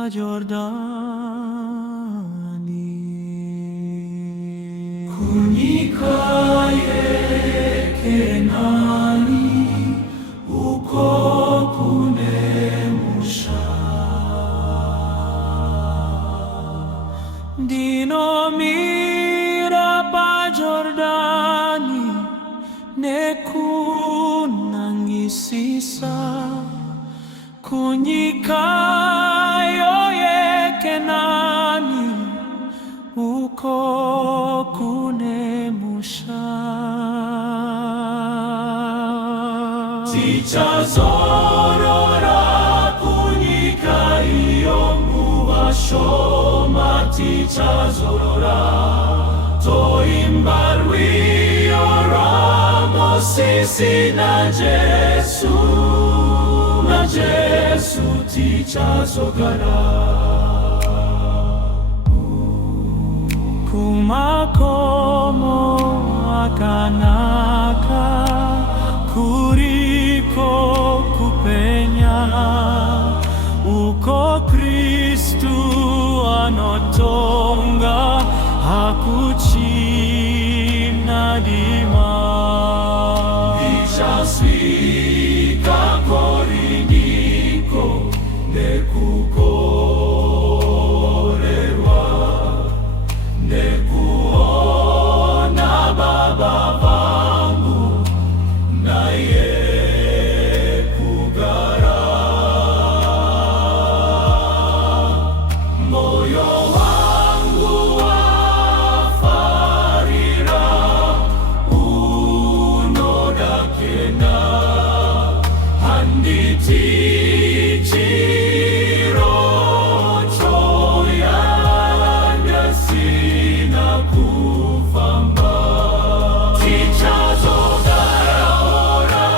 pa Jordani. Kunikaye Kenani, uko kunemusha. Dinomira pa Jordani, nekunangisisa. Kunikayo ye Kenani, uko kunemusha. Tichazorora kunikayo nguvashoma. Tichazorora toimbarwi oramo sisi na Jesu. Na Jesu tichazogara. Kumakomo akanaka kuriko kupenya. Uko Kristu anotonga hakuchina dima. Nichaswika koriniko nekukorerwa. Nekuona Baba vangu naye kugara. Moyo wangu wafarira unodakena. Handiti chirocho yanda sina kufamba. Tichazogara ora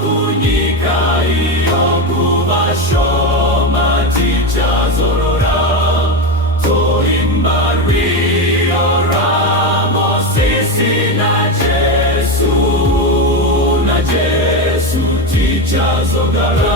kunikayo nguvashoma. Tichazorora toimbarwi oramo sisi na Jesu. Na Jesu tichazogara.